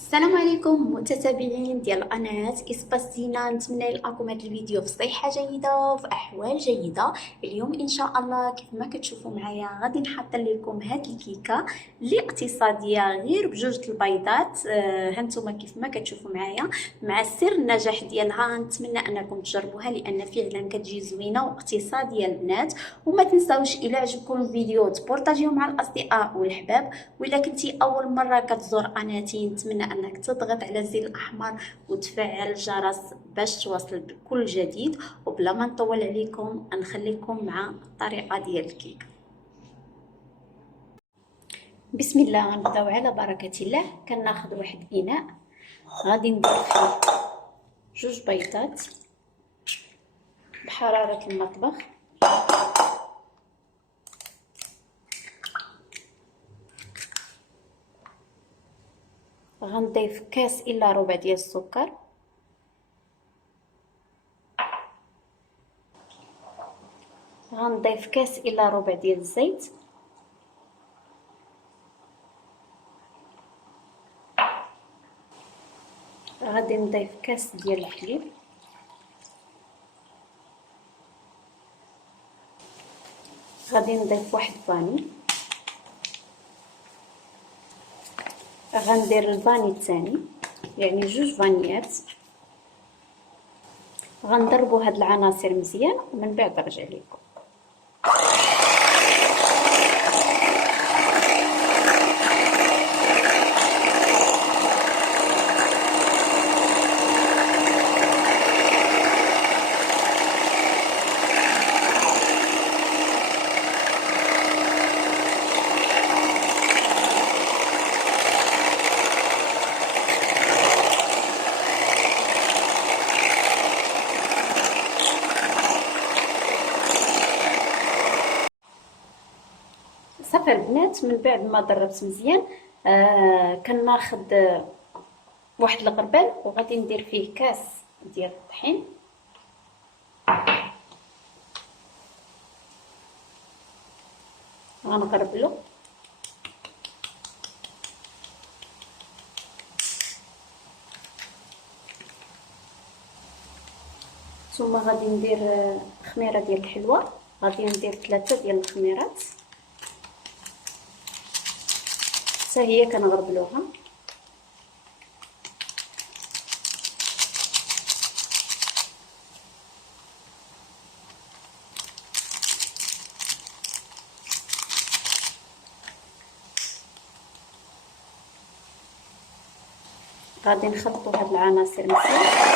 السلام عليكم متتابعين ديال قناة إسباسينا. نتمنى لكم هذا الفيديو في صحة جيدة وفي أحوال جيدة. اليوم إن شاء الله كيف ما كتشوفوا معايا غادي نحضر لكم هاد الكيكة اللي اقتصادية غير بجوج البيضات. هانتوما كيف ما كتشوفوا معايا مع سر النجاح ديالها. نتمنى أنكم تجربوها لأن فعلا كتجي زوينة واقتصادية البنات. وما تنساوش إلا عجبكم الفيديو تبورتاجيوه مع الأصدقاء والحباب. وإلا كنتي أول مرة كتزور قناتي نتمنى انك تضغط على الزر الاحمر وتفعل الجرس باش توصل بكل جديد. وبلا ما نطول عليكم نخليكم مع الطريقه ديال الكيك. بسم الله، غنبداو على بركه الله. كناخذ واحد الاناء غادي ندير فيه جوج بيضات بحراره المطبخ، غنضيف كاس الا ربع ديال السكر، غنضيف كاس الا ربع ديال الزيت، غادي نضيف كاس ديال الحليب، غادي نضيف واحد فاني، غندير الفاني الثاني يعني جوج فانيات. غنضربوا هاد العناصر مزيان ومن بعد نرجع لكم. صافي البنات، من بعد ما ضربت مزيان كناخذ واحد الغربال وغادي ندير فيه كاس ديال الطحين، غنغربلو ثم غادي ندير خميره ديال الحلوى، غادي ندير 3 ديال الخميرات حتى هي كنغربلوها. غادي نخلطوا هاد العناصر مزيان.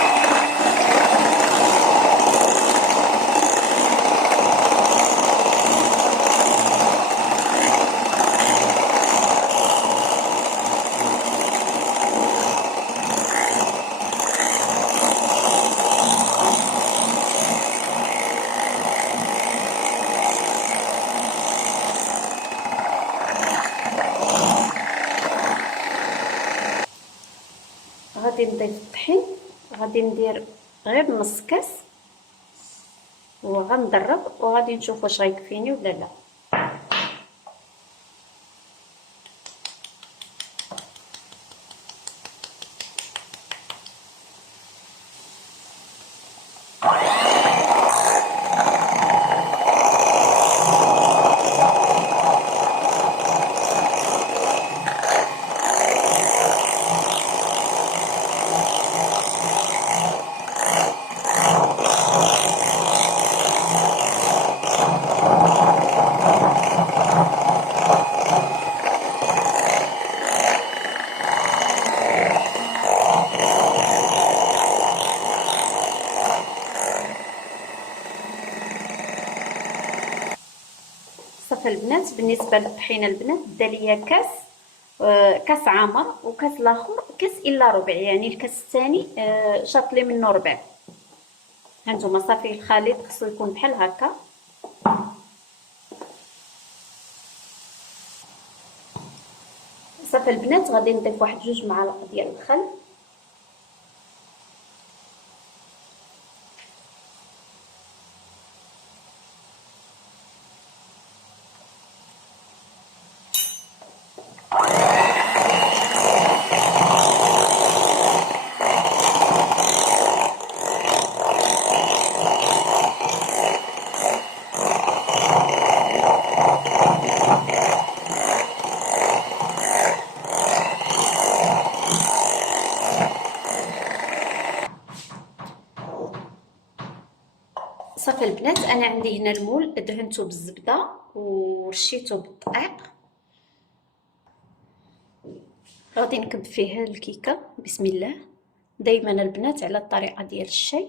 غادي نضيف الطحين، غادي ندير غير نص كاس وغنضرب وغادي نشوف واش غيكفيني ولا لا. صافي البنات، بالنسبه للطحينه البنات دا ليا كاس، كاس عامر وكاس الاخر كاس الا ربع، يعني الكاس الثاني شاط لي منه ربع. هانتوما صافي الخليط خصو يكون بحال هكا. صافي البنات، غادي نضيف واحد 2 معالق ديال الخل، صافي البنات، انا عندي هنا المول دهنته بالزبده ورشيته بالدقيق. غادي نكب فيه الكيكه بسم الله، دائما البنات على الطريقه ديال الشاي.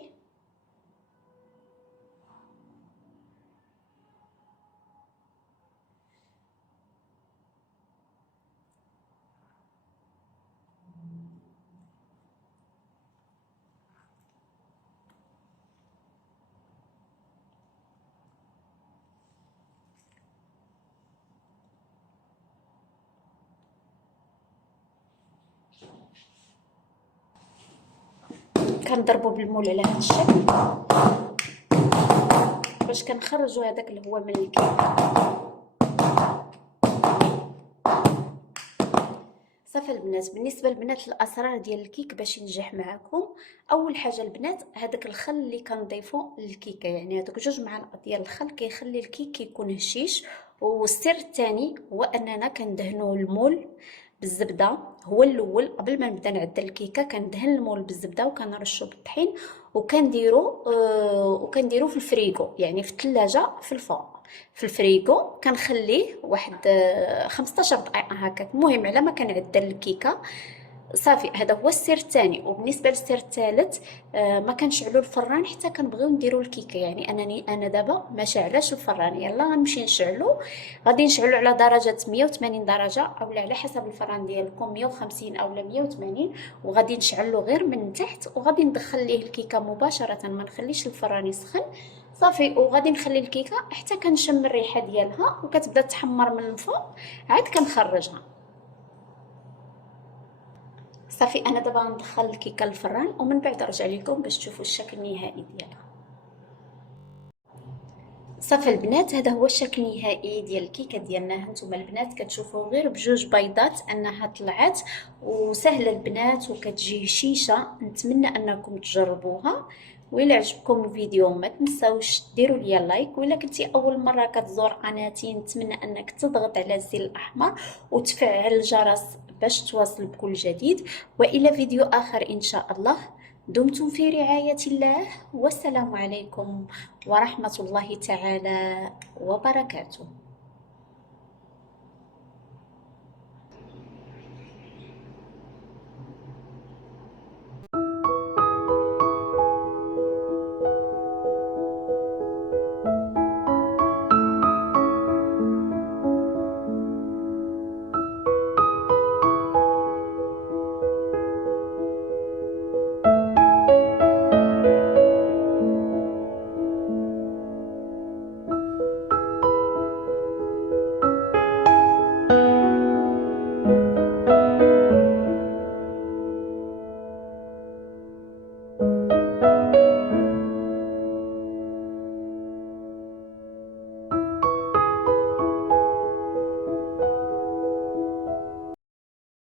كنضربو بالمول على هذا الشكل باش كنخرجوا هذاك الهواء من الكيك. صافي البنات، بالنسبه للبنات الاسرار ديال الكيك باش ينجح معكم، اول حاجه البنات هذاك الخل اللي كنضيفو للكيكه، يعني هذوك 2 معالق ديال الخل كيخلي الكيك كيكون هشيش. والسر الثاني هو اننا كندهنوا المول بالزبده. هو الاول قبل ما نبدا نعدل الكيكه كندهن المول بالزبده وكنرشو بالطحين وكنديرو في الفريغو، يعني في الثلاجه في الفوق. في الفريغو كنخليه واحد 15 دقيقه هكاك. المهم على ما كنعدل الكيكه. صافي هذا هو السر الثاني. وبالنسبه للسر الثالث، ما كنشعلوا الفران حتى كنبغيو نديروا الكيكه. يعني انا دابا ما شعلاش الفران، يلا غنمشي نشعلو. غادي نشعلو على درجه 180 درجه اولا على حسب الفران ديالكم 150 اولا 180، وغادي نشعلو غير من تحت وغادي ندخل ليه الكيكه مباشره، ما نخليش الفران يسخن. صافي وغادي نخلي الكيكه حتى كنشم الريحه ديالها وكتبدا تحمر من الفوق، عاد كنخرجها. صافي انا دابا غندخل الكيكه للفران ومن بعد نرجع لكم باش تشوفوا الشكل النهائي ديالها. صافي البنات، هذا هو الشكل النهائي ديال الكيكه ديالنا. هانتوما البنات كتشوفوا غير بجوج بيضات انها طلعت، وسهله البنات وكتجي هشيشه. نتمنى انكم تجربوها. وإلا عجبكم الفيديو ما تنساوش ديروا لي لايك، وإلا كنتي اول مره كتزور قناتي نتمنى انك تضغط على الزر الاحمر وتفعل الجرس باش تواصل بكل جديد. والى فيديو اخر ان شاء الله. دمتم في رعاية الله، والسلام عليكم ورحمة الله تعالى وبركاته.